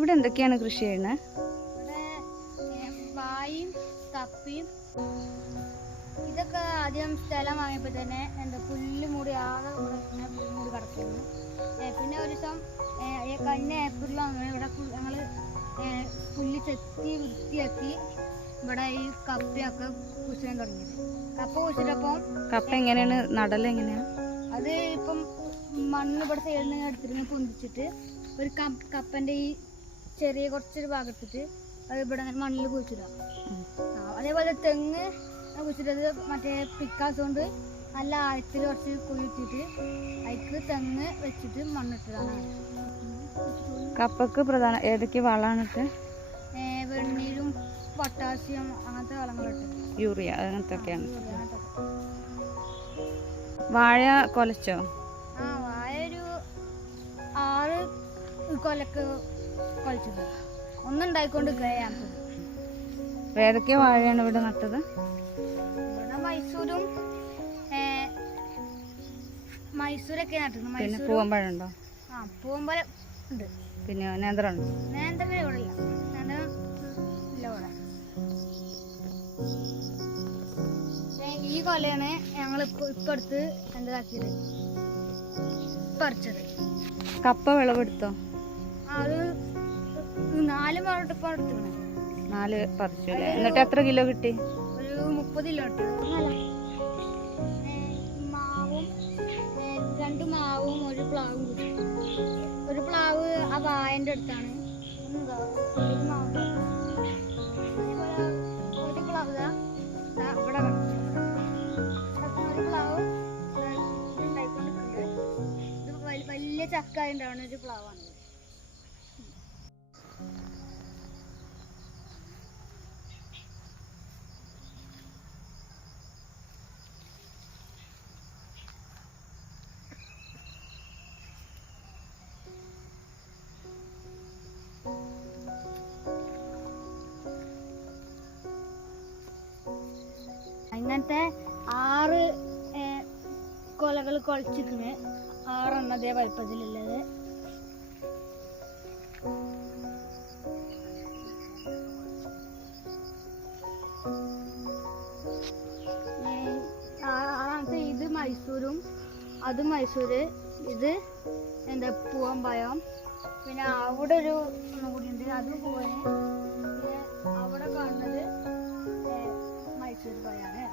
ഇവിടെ എന്തൊക്കെയാണ് കൃഷി ചെയ്യുന്നത്? ഇവിടെ വായും കപ്പയും. ഇതൊക്കെ ആദ്യം സ്ഥലം വാങ്ങിയപ്പോൾ തന്നെ പുല്ല് മൂടി ആകെ പുല്ല് മൂടി കിടക്കുന്നു. പിന്നെ ഒരു ദിവസം കഴിഞ്ഞ ഏപ്രിലാണ് ഇവിടെ ഞങ്ങൾ പുല്ല് ചെത്തി വൃത്തിയാക്കി ഇവിടെ ഈ കപ്പയൊക്കെ കുഴിച്ചിടാൻ തുടങ്ങിയത്. കപ്പ കുഴിച്ചിട്ടപ്പോൾ കപ്പ എങ്ങനെയാണ് നടലെങ്ങനെയാണ്? അത് ഇപ്പം മണ്ണ് ഇവിടെ സൈഡിൽ നിന്ന് എടുത്തിട്ട് പൊന്തിച്ചിട്ട് ഒരു കപ്പൻ്റെ ഈ ചെറിയ കുറച്ചൊരു ഭാഗത്തിട്ട് അത് ഇവിടെ മണ്ണിൽ കുഴിച്ചിടാം. അതേപോലെ തെങ്ങ് കുഴിച്ചിട്ടത് മറ്റേ പിക്കാസ് കൊണ്ട് നല്ല ആഴത്തിൽ കുറച്ച് കുഴിച്ചിട്ട് അതിക്ക് തെങ്ങ് വെച്ചിട്ട് മണ്ണിട്ടതാണ്. കപ്പക്ക് പ്രധാന ഏതൊക്കെ വളാണിട്ട്? വെണ്ണീരും പൊട്ടാസ്യം അങ്ങനത്തെ വളങ്ങളിട്ട്, യൂറിയ അങ്ങനത്തെ ഒക്കെയാണ്. വാഴ കൊലച്ചോ? ആ വാഴ ഒരു 6 കൊലക്ക് കൊലച്ചത്. ഒന്നുണ്ടായിക്കൊണ്ട് കഴിയാൻ. ഏതൊക്കെ വാഴയാണ് ഇവിടെ നട്ടത്? ഇവിടെ മൈസൂരൊക്കെ നട്ടിരുന്നു. പിന്നെ പൂവമ്പഴം ഉണ്ടോ? ആ പൂവമ്പഴം ഉണ്ട്. പിന്നെ നേന്ത്രം ഉണ്ടോ? നേന്ത്രം ഇവിടെ ഇല്ല. നേന്ത്രം ഇല്ല ഇവിടെ. ഈ കൊലയാണ് ഞങ്ങൾ ഇപ്പൊ അടുത്ത് എന്താക്കിയത് പറിച്ചത്. കപ്പ വിളവെടുത്തോ? അത് 4 മരം ഇപ്പൊ എടുത്തിരുന്നു. 4 പറിച്ചു അല്ലേ? എന്നിട്ട് എത്ര കിലോ കിട്ടി? ഒരു 30 കിലോ കിട്ടി. മാവും 2 മാവും 1 പ്ലാവും കിട്ടി. ഒരു പ്ലാവ് ആ വായന്റെ അടുത്താണ്. ഒരു പ്ലാവ് ഇവിടെ ഒരു പ്ലാവ് ഉണ്ടായിക്കൊണ്ടിരിക്കുന്നുണ്ട്. ഇത് വലിയ ചക്ക ഉണ്ടാവുന്ന ഒരു പ്ലാവാണ്. ഇങ്ങനത്തെ 6 കൊലകൾ കൊലച്ചിരിക്കുന്നത്. 6 അതേ വലിപ്പത്തിലുള്ളത്. ഇത് മൈസൂരും അത് മൈസൂര്. ഇത് പൂവമ്പഴം. പിന്നെ അവിടെ ഒരു കൂടി ഉണ്ട്, അത് പൂവന്. പിന്നെ അവിടെ കാണുന്നത് മൈസൂർ പഴമാണ്.